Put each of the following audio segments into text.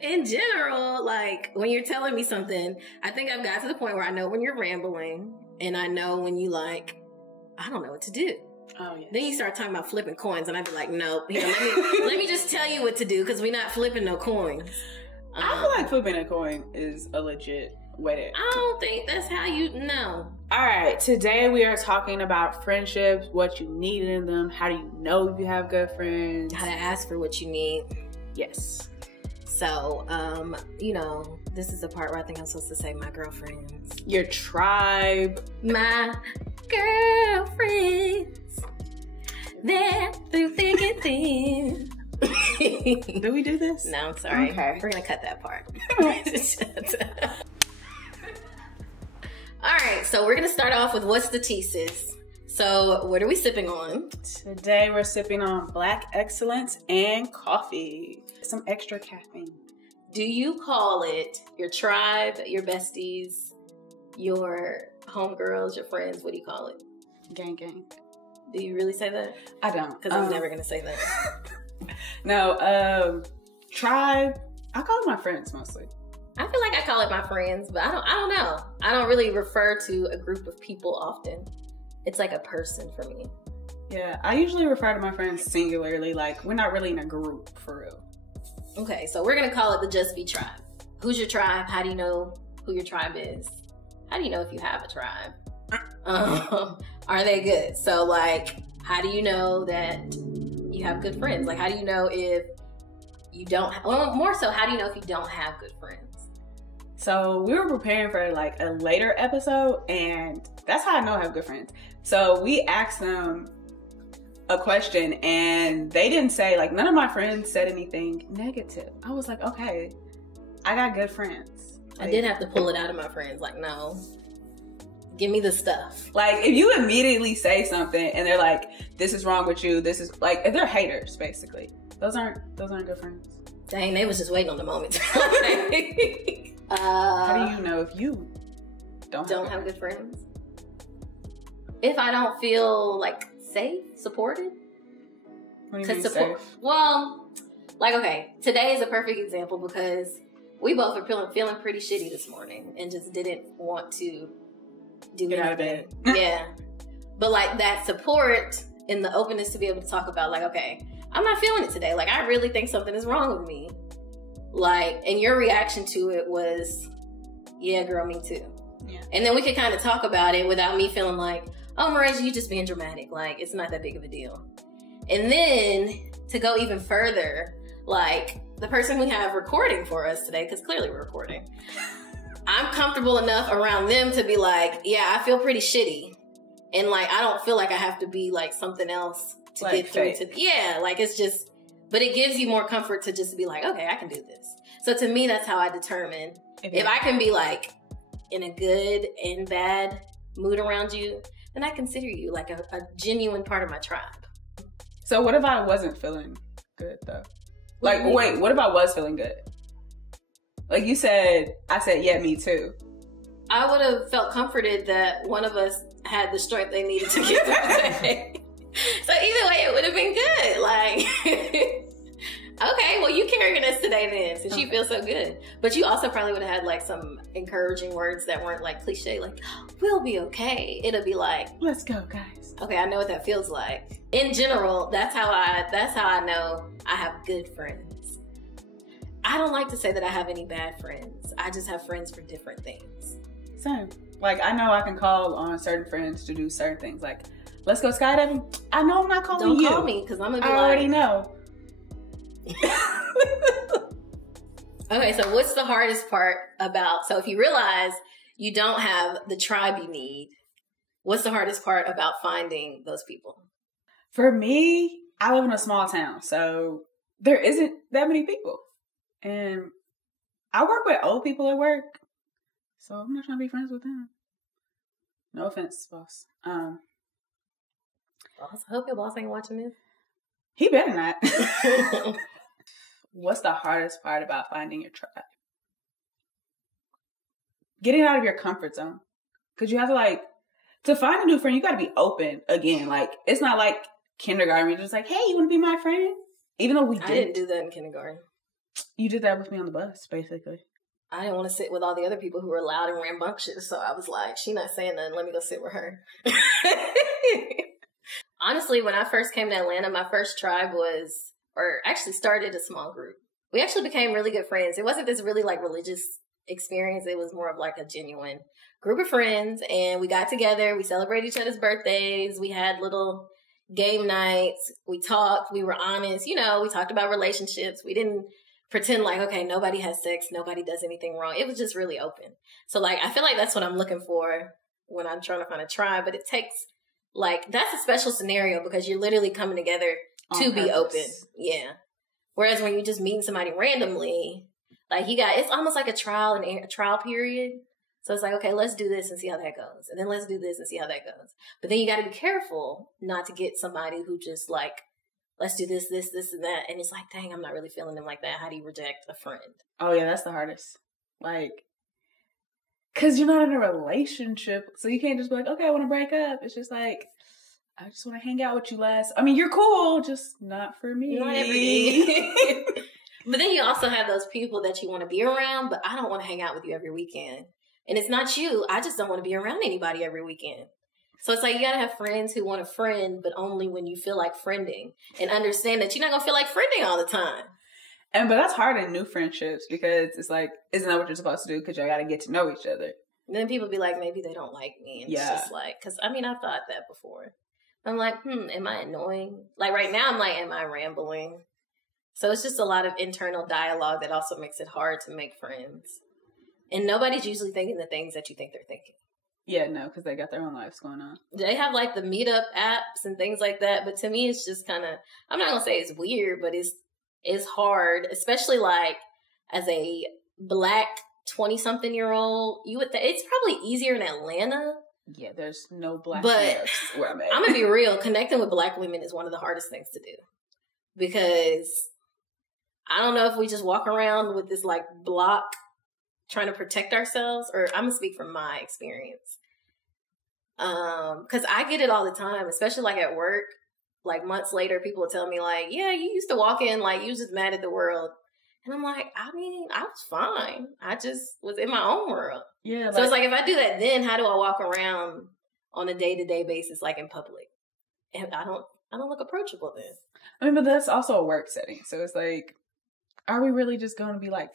In general, like when you're telling me something, I think I've got to the point where I know when you're rambling and I know when you like, I don't know what to do. Oh, yeah. Then you start talking about flipping coins, and I'd be like, nope. Here, let me just tell you what to do because we're not flipping no coins. I feel like flipping a coin is a legit way to. I don't think that's how you know. All right, today we are talking about friendships, what you need in them, how do you know if you have good friends, How to ask for what you need. Yes. So, this is the part where I think I'm supposed to say my girlfriends. Your tribe. My girlfriends. They're through thick and thin. Did we do this? No, I'm sorry. Okay. We're going to cut that part. All right, so we're going to start off with what's the thesis. So, what are we sipping on? Today we're sipping on Black Excellence and coffee. Some extra caffeine. Do you call it your tribe, your besties, your homegirls, your friends? What do you call it? Gang, gang. Do you really say that? I don't. Because I'm never going to say that. No, tribe. I call it my friends mostly. I feel like I call it my friends, but I don't know. I don't really refer to a group of people often. It's like a person for me. Yeah, I usually refer to my friends singularly. Like, we're not really in a group, for real. Okay, so we're going to call it the Just Be tribe. Who's your tribe? How do you know who your tribe is? How do you know if you have a tribe? Are they good? So, like, how do you know that you have good friends? Like, how do you know if you don't well, more so, how do you know if you don't have good friends? So we were preparing for like a later episode, and that's how I know I have good friends. So we asked them a question, and they didn't say, like, none of my friends said anything negative. I was like, okay, I got good friends. Like, I did have to pull it out of my friends. Like, no, give me the stuff. Like, if you immediately say something and they're like, this is wrong with you, this is like, if they're haters, basically, those aren't good friends. Dang, they was just waiting on the moment. How do you know if you don't have good friends? If I don't feel like safe, supported. What do you mean safe? Well, like, okay, today is a perfect example because we both are feeling pretty shitty this morning and just didn't want to do Get anything. out of bed. Yeah. But like that support and the openness to be able to talk about, like, okay, I'm not feeling it today. Like, I really think something is wrong with me. Like, and your reaction to it was, yeah, girl, me too. Yeah. And then we could kind of talk about it without me feeling like, oh, Marasia, you just being dramatic. Like, it's not that big of a deal. And then to go even further, like the person we have recording for us today, because clearly we're recording, I'm comfortable enough around them to be like, yeah, I feel pretty shitty. And like, I don't feel like I have to be like something else to like get through fake. to, yeah, like it's just, but it gives you more comfort to just be like, okay, I can do this. So to me, that's how I determine if I can be like in a good and bad mood around you, then I consider you like a genuine part of my tribe. So what if I wasn't feeling good though? Like, wait, what if I was feeling good? Like you said, I said, yeah, me too. I would have felt comforted that one of us had the strength they needed to get through the day. So either way, it would have been good. Like, okay, well, you carrying us today then, since you feel so good. But you also probably would have had like some encouraging words that weren't like cliche, like, we'll be okay. It'll be like, let's go, guys. Okay, I know what that feels like. In general, that's how I know I have good friends. I don't like to say that I have any bad friends. I just have friends for different things. Same. Like, I know I can call on certain friends to do certain things. Like, let's go skydiving. I know I'm not calling you. Don't call me, because I'm going to be I already know. Okay, so what's the hardest part about, so if you realize you don't have the tribe you need, what's the hardest part about finding those people? For me, I live in a small town, so there isn't that many people. And I work with old people at work, so I'm not trying to be friends with them. No offense, boss. Boss, I hope your boss ain't watching this. He better not. What's the hardest part about finding your tribe? Getting out of your comfort zone. Because you have to, like, to find a new friend, you got to be open again. Like, it's not like kindergarten. You're just like, hey, you want to be my friend? Even though we did. I didn't do that in kindergarten. You did that with me on the bus, basically. I didn't want to sit with all the other people who were loud and rambunctious, so I was like, she not saying nothing, let me go sit with her. Honestly, when I first came to Atlanta, my first tribe was, or actually started a small group. We actually became really good friends. It wasn't this really like religious experience. It was more of like a genuine group of friends, and we got together. We celebrated each other's birthdays. We had little game nights. We talked. We were honest. You know, we talked about relationships. We didn't pretend like, okay, nobody has sex. Nobody does anything wrong. It was just really open. So like, I feel like that's what I'm looking for when I'm trying to find a tribe, but it takes like, that's a special scenario because you're literally coming together to be open. Yeah. Whereas when you're just meeting somebody randomly, like it's almost like a trial period. So it's like, okay, let's do this and see how that goes. And then let's do this and see how that goes. But then you got to be careful not to get somebody who just like, let's do this, this, and that. And it's like, dang, I'm not really feeling them like that. How do you reject a friend? Oh, yeah, that's the hardest. Like, because you're not in a relationship. So you can't just be like, okay, I want to break up. It's just like, I just want to hang out with you less. I mean, you're cool, just not for me. Not every day. But then you also have those people that you want to be around, but I don't want to hang out with you every weekend. And it's not you. I just don't want to be around anybody every weekend. So it's like you got to have friends who want a friend, but only when you feel like friending. And understand that you're not going to feel like friending all the time. But that's hard in new friendships because it's like, isn't that what you're supposed to do? Because y'all got to get to know each other. And then people be like, maybe they don't like me. And it's just like, because I mean, I've thought that before. I'm like, am I annoying? Like right now, I'm like, am I rambling? So it's just a lot of internal dialogue that also makes it hard to make friends. And nobody's usually thinking the things that you think they're thinking. Yeah, no, because they got their own lives going on. They have like the meetup apps and things like that. But to me, it's just kind of, I'm not going to say it's weird, but it's hard, especially like as a Black 20-something-year-old. It's probably easier in Atlanta. Yeah, there's no Black but where I'm at. I'm going to be real. Connecting with Black women is one of the hardest things to do. Because I don't know if we just walk around with this like block trying to protect ourselves, or I'm going to speak from my experience. Because I get it all the time, especially like at work. Like months later, people will tell me like, yeah, you used to walk in like you was just mad at the world. And I'm like, I mean, I was fine. I just was in my own world. Yeah. So it's like, if I do that, then how do I walk around on a day-to-day basis, like in public? And I don't look approachable then. I mean, but that's also a work setting. So it's like, are we really just going to be like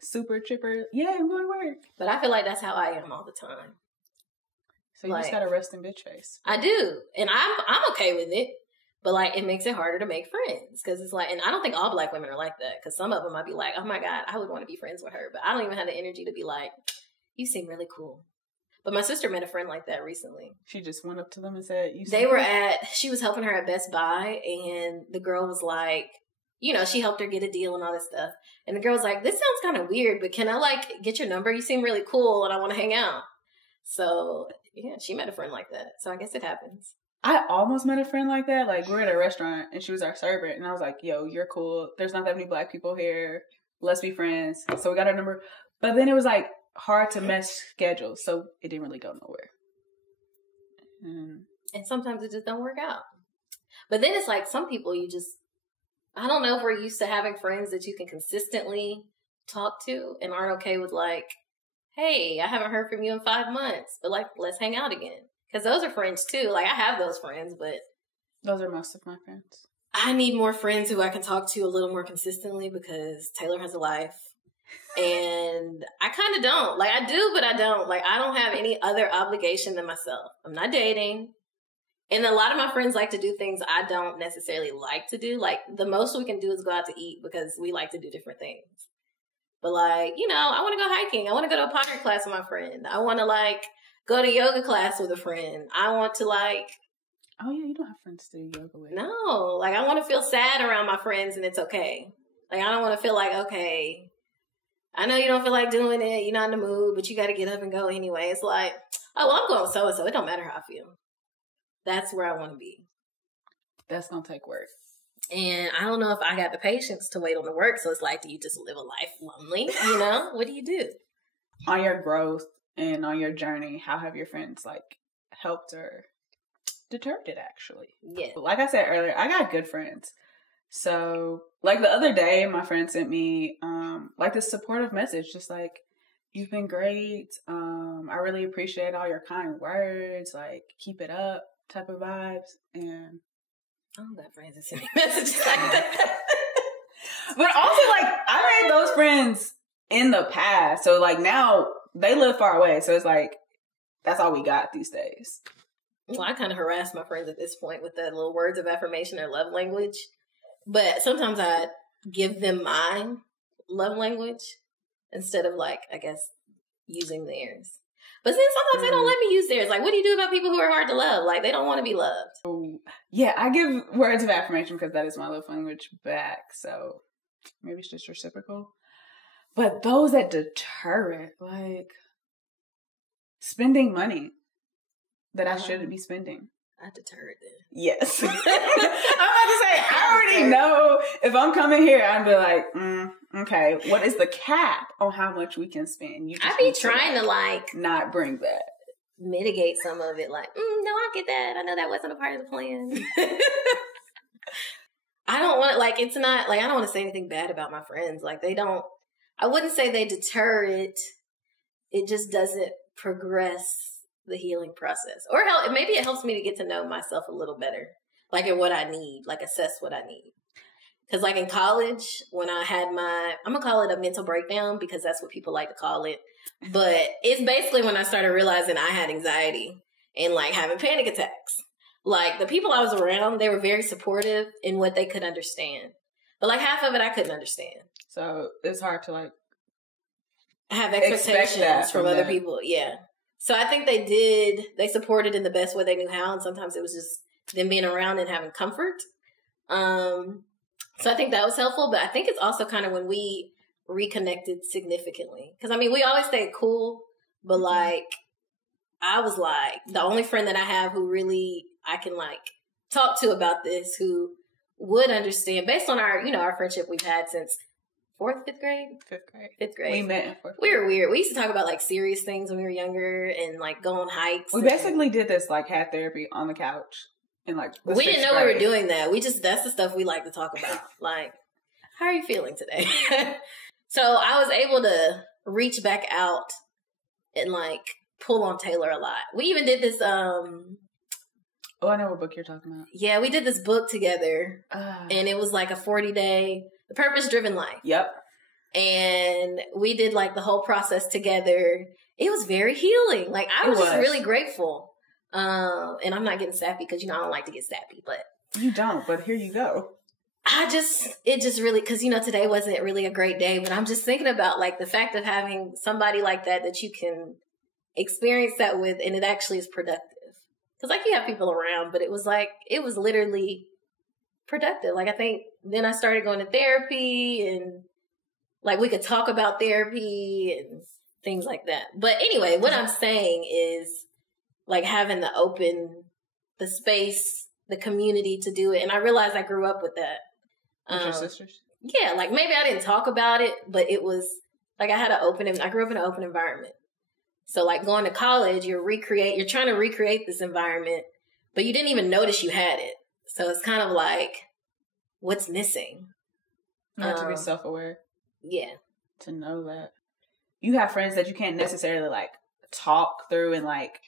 super chipper? Yeah, I'm going to work. But I feel like that's how I am all the time. So you just got to rest in bitch face. I do. And I'm okay with it. But, like, it makes it harder to make friends. Because it's like, and I don't think all Black women are like that. Because some of them might be like, oh, my God, I would want to be friends with her. But I don't even have the energy to be like, you seem really cool. But my sister met a friend like that recently. She just went up to them and said, she was helping her at Best Buy. And the girl was like, you know, she helped her get a deal and all this stuff. And the girl was like, this sounds kind of weird, but can I, like, get your number? You seem really cool and I want to hang out. So, yeah, she met a friend like that. So I guess it happens. I almost met a friend like that. Like, we're at a restaurant, and she was our servant. And I was like, yo, you're cool. There's not that many Black people here. Let's be friends. So we got her number. But then it was, like, hard to mesh schedules. So it didn't really go nowhere. And sometimes it just don't work out. But then it's like some people I don't know if we're used to having friends that you can consistently talk to and aren't okay with, like, hey, I haven't heard from you in 5 months. But, like, let's hang out again. Because those are friends, too. Like, I have those friends, but... Those are most of my friends. I need more friends who I can talk to a little more consistently because Taylor has a life. And I kind of don't. Like, I do, but I don't. Like, I don't have any other obligation than myself. I'm not dating. And a lot of my friends like to do things I don't necessarily like to do. Like, the most we can do is go out to eat because we like to do different things. But, like, you know, I want to go hiking. I want to go to a pottery class with my friend. I want to, like... go to yoga class with a friend. I want to like... Oh, yeah, you don't have friends to do yoga with. No. Like, I want to feel sad around my friends and it's okay. Like, I don't want to feel like, okay, I know you don't feel like doing it. You're not in the mood, but you got to get up and go anyway. It's like, oh, well, I'm going with so-and-so. It don't matter how I feel. That's where I want to be. That's going to take work. And I don't know if I got the patience to wait on the work. So it's like, do you just live a life lonely? You know? What do you do? On your growth. And on your journey, how have your friends, like, helped or deterred it, actually? Yeah. But like I said earlier, I got good friends. So, like the other day, my friend sent me like this supportive message, just like, "You've been great. I really appreciate all your kind words. Like, keep it up," type of vibes. And I don't got friends that send me messages like that. But also, like, I made those friends in the past, so like now they live far away, so it's like that's all we got these days. Well, I kind of harass my friends at this point with the little words of affirmation or love language. But sometimes I give them my love language instead of, like, I guess, using theirs. But then sometimes they don't let me use theirs. Like, what do you do about people who are hard to love? Like, they don't want to be loved. Oh, yeah, I give words of affirmation because that is my love language back. So maybe it's just reciprocal. But those that deter it, like spending money that I shouldn't be spending. I deterred them. Yes. I'm about to say, I already know if I'm coming here, I'd be like, okay, what is the cap on how much we can spend? I be trying to like not bring that. Mitigate some of it. Like, no, I get that. I know that wasn't a part of the plan. I don't want to, like, it's not, like, I don't want to say anything bad about my friends. Like, they don't, I wouldn't say they deter it. It just doesn't progress the healing process. Or maybe it helps me to get to know myself a little better. Like, in what I need. Like, assess what I need. Because, like, in college, when I had I'm going to call it a mental breakdown because that's what people like to call it. But it's basically when I started realizing I had anxiety and, like, having panic attacks. Like, the people I was around, they were very supportive in what they could understand. But, like, half of it I couldn't understand. So, it's hard to, like, have expectations from other people. Yeah. So, I think they supported in the best way they knew how. And sometimes it was just them being around and having comfort. So, I think that was helpful. But I think it's also kind of when we reconnected significantly. Because, I mean, we always stayed cool. But, like, I was, like, the only friend that I have who really I can, like, talk to about this, who would understand based on our, our friendship we've had since 4th, 5th grade? 5th grade. We met in 4th grade. We were weird. We used to talk about, like, serious things when we were younger and, like, go on hikes. We basically did this, like, had therapy on the couch. And, like, we didn't know we were doing that. That's the stuff we like to talk about. Like, how are you feeling today? So I was able to reach back out and, like, pull on Taylor a lot. We even did this, Oh, I know what book you're talking about. Yeah, we did this book together. And it was like a 40-day, The Purpose-Driven Life. Yep. And we did, like, the whole process together. It was very healing. Like, I was just really grateful. And I'm not getting sappy because, I don't like to get sappy, but. You don't, but here you go. It just really, because, today wasn't really a great day, but I'm just thinking about, like, the fact of having somebody like that you can experience that with, and it actually is productive. Because, like, you have people around, but it was literally productive. Like, I think then I started going to therapy and, like, we could talk about therapy and things like that. But anyway, what I'm saying is, like, having the space, the community to do it. And I realized I grew up with that. With your sisters? Yeah, like, maybe I didn't talk about it, but it was, like, I grew up in an open environment. So, like, going to college, you're trying to recreate this environment, but you didn't even notice you had it. So it's kind of like, what's missing? You have to be self-aware. Yeah. To know that. You have friends that you can't necessarily, like, talk through and, like,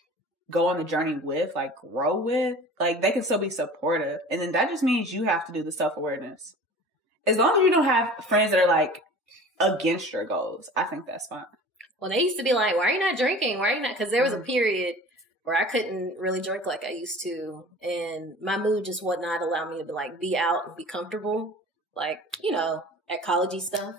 go on the journey with, like, grow with. Like, they can still be supportive. And then that just means you have to do the self-awareness. As long as you don't have friends that are, like, against your goals, I think that's fine. Well, they used to be like, why are you not drinking? Why are you not? Because there was a period where I couldn't really drink like I used to. And my mood just would not allow me to, like, be out and be comfortable. Like, at college-y stuff.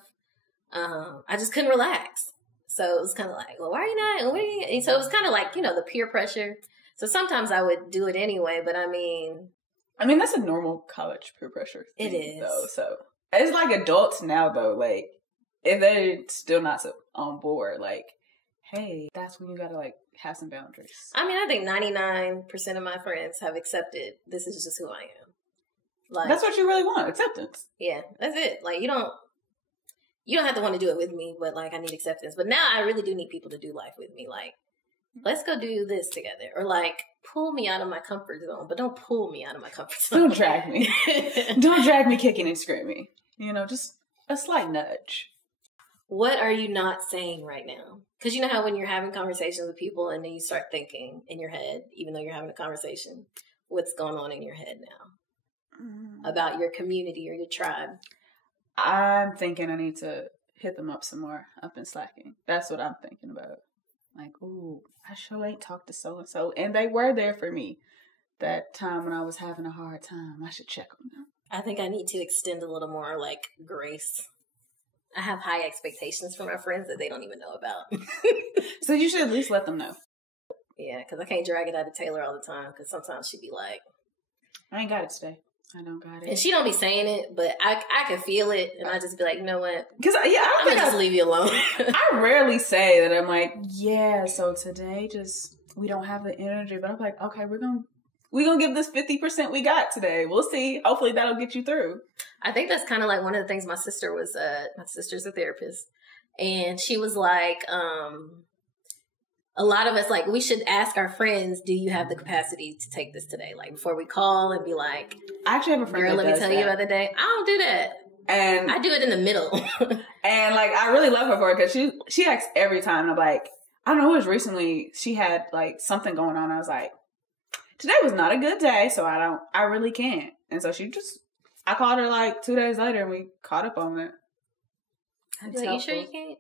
I just couldn't relax. So it was kind of like, well, why are you not? And so it was kind of like, the peer pressure. So sometimes I would do it anyway. But I mean, that's a normal college peer pressure thing, it is. Though, so it's like adults now, though, like, if they're still not on board, like, hey, that's when you gotta, like, have some boundaries. I mean, I think 99% of my friends have accepted this is just who I am. Like, that's what you really want, acceptance. Yeah, that's it. Like, you don't have to want to do it with me, but, like, I need acceptance. But now I really do need people to do life with me. Like, let's go do this together. Or like, pull me out of my comfort zone, but don't pull me out of my comfort zone. Don't drag me. Don't drag me kicking and screaming. You know, just a slight nudge. What are you not saying right now? Because you know how when you're having conversations with people and then you start thinking in your head, even though you're having a conversation, what's going on in your head now about your community or your tribe? I'm thinking I need to hit them up some more. I've been slacking. That's what I'm thinking about. Like, ooh, I sure ain't talked to so-and-so. And they were there for me that time when I was having a hard time. I should check on them. I think I need to extend a little more, like, grace. I have high expectations for my friends that they don't even know about. So you should at least let them know. Yeah, because I can't drag it out of Taylor all the time, because sometimes she'd be like... I ain't got it today. I don't got it. And she don't be saying it, but I can feel it, and I just be like, you know what? Because I'm gonna just leave you alone. I rarely say that I'm like, yeah, so today just we don't have the energy, but I'm like, okay, we're gonna give this 50% we got today. We'll see. Hopefully that'll get you through. I think that's kind of like one of the things my sister's a therapist, and she was like, a lot of us, like, we should ask our friends, do you have the capacity to take this today? Like, before we call and be like, I actually have a friend girl, let me tell you about the day. I don't do that. And I do it in the middle. And, like, I really love her for it because she asks every time. And I'm like, I don't know, it was recently, she had, like, something going on. I was like, today was not a good day, so I really can't. And so I called her, like, 2 days later, and we caught up on it. I'm like, you sure you can't?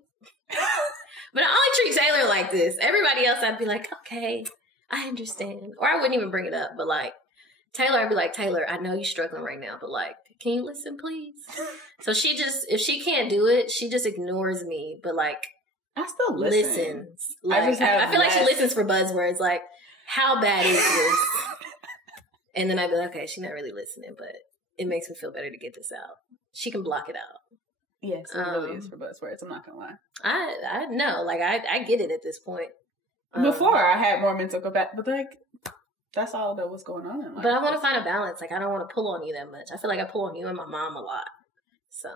But I only treat Taylor like this. Everybody else, I'd be like, okay, I understand. Or I wouldn't even bring it up. But, like, Taylor, I'd be like, Taylor, I know you're struggling right now, but, like, can you listen, please? So she just, if she can't do it, she just ignores me. But, like, I still listen. Listens. Like, I feel like she listens for buzzwords. Like, how bad is this? And then I'd be like, okay, she's not really listening, but it makes me feel better to get this out. She can block it out. Yes, it really is for buzzwords. I'm not gonna lie. I know, like I get it at this point. Before I had more mental capacity, but like that's all that was going on in life. But I want to find a balance. Like I don't want to pull on you that much. I feel like I pull on you and my mom a lot. So,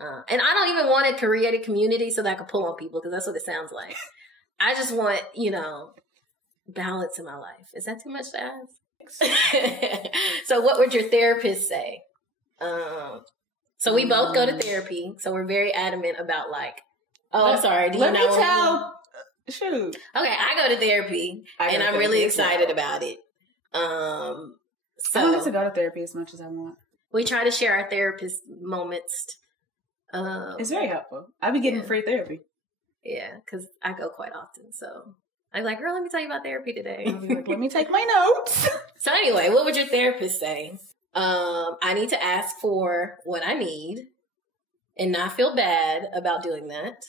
and I don't even want to create a community so that I can pull on people because that's what it sounds like. I just want balance in my life. Is that too much to ask? So, what would your therapist say? So we both go to therapy. So we're very adamant about like, I'm sorry. Let me tell. Shoot. Okay, I go to therapy and I'm really excited about it. So I don't have to go to therapy as much as I want. We try to share our therapist moments. It's very helpful. I've been getting free therapy. Yeah, because I go quite often. So I'm like, girl, let me tell you about therapy today. I'll be like, let me take my notes. So anyway, what would your therapist say? I need to ask for what I need and not feel bad about doing that.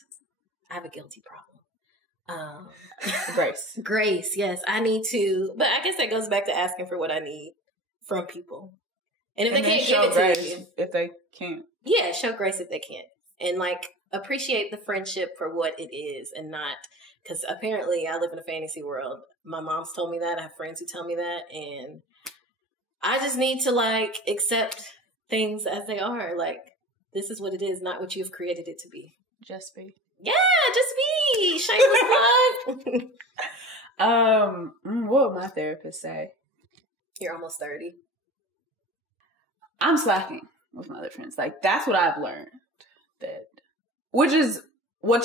I have a guilty problem. Grace, yes. I need to, but I guess that goes back to asking for what I need from people. And if they can't give it to you. If they can't. Yeah, show grace if they can't. And like appreciate the friendship for what it is and not, because apparently I live in a fantasy world. My mom's told me that. I have friends who tell me that. And I just need to like accept things as they are. Like, this is what it is, not what you've created it to be. Just be. Yeah, just be. Shameless plug. What would my therapist say? You're almost 30. I'm slacking with my other friends. Like, that's what I've learned. Which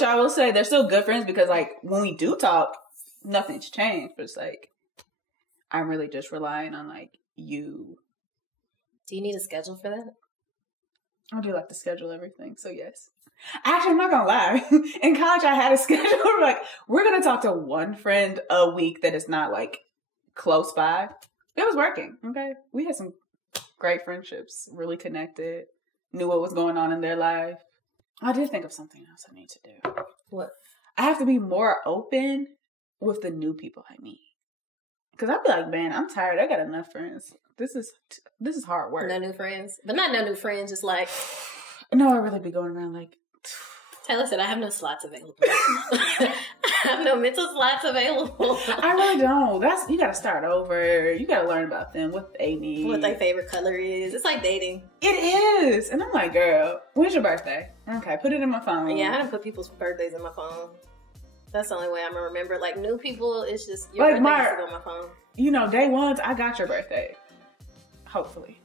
I will say, they're still good friends because, like, when we do talk, nothing's changed. But it's like, I'm really just relying on, like, you. Do you need a schedule for that? I do like to schedule everything, so yes. Actually, I'm not gonna lie. In college, I had a schedule where, like, we're gonna talk to one friend a week that is not, like, close by. It was working, okay? We had some great friendships, really connected, knew what was going on in their life. I did think of something else I need to do. What? I have to be more open with the new people I meet. Because I'd be like, man, I'm tired. I got enough friends. This is hard work. No new friends. But not no new friends, just like... No, I really be going around like... Taylor said, I have no slots available. I have no mental slots available. I really don't. You got to start over. You got to learn about them, what they need. What their favorite color is. It's like dating. It is. And I'm like, girl, when's your birthday? Okay, put it in my phone. Yeah, I don't put people's birthdays in my phone. That's the only way I'm gonna remember. Like new people, it's just your birthday on my phone. You know, day ones, I got your birthday. Hopefully.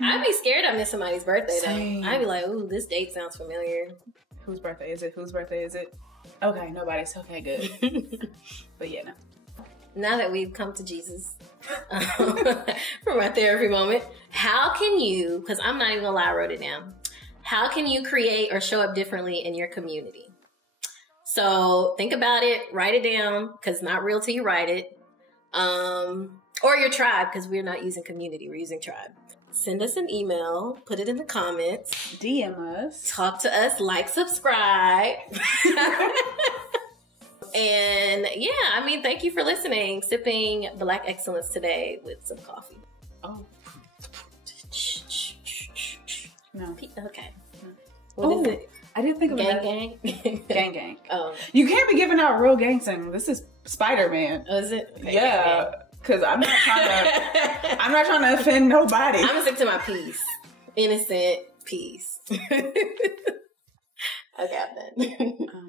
I'd be scared I miss somebody's birthday Same. though. I'd be like, ooh, this date sounds familiar. Whose birthday is it? Whose birthday is it? Okay, nobody's. Okay, good. But yeah, no. Now that we've come to Jesus from our therapy moment, how can you, because I'm not even gonna lie, I wrote it down. How can you create or show up differently in your community? So think about it, write it down, because it's not real till you write it. Or your tribe, because we're not using community, we're using tribe. Send us an email, put it in the comments. DM us. Talk to us, like, subscribe. And yeah, I mean, thank you for listening. Sipping Black Excellence today with some coffee. Oh. No. Okay. What is it? I didn't think of gang, that. gang? Gang, gang. Oh. You can't be giving out real gang sign. This is Spider-Man. Oh, is it? Okay, yeah. Because I'm not trying to offend nobody. I'm going to stick to my peace. Innocent peace. Okay, I'm done.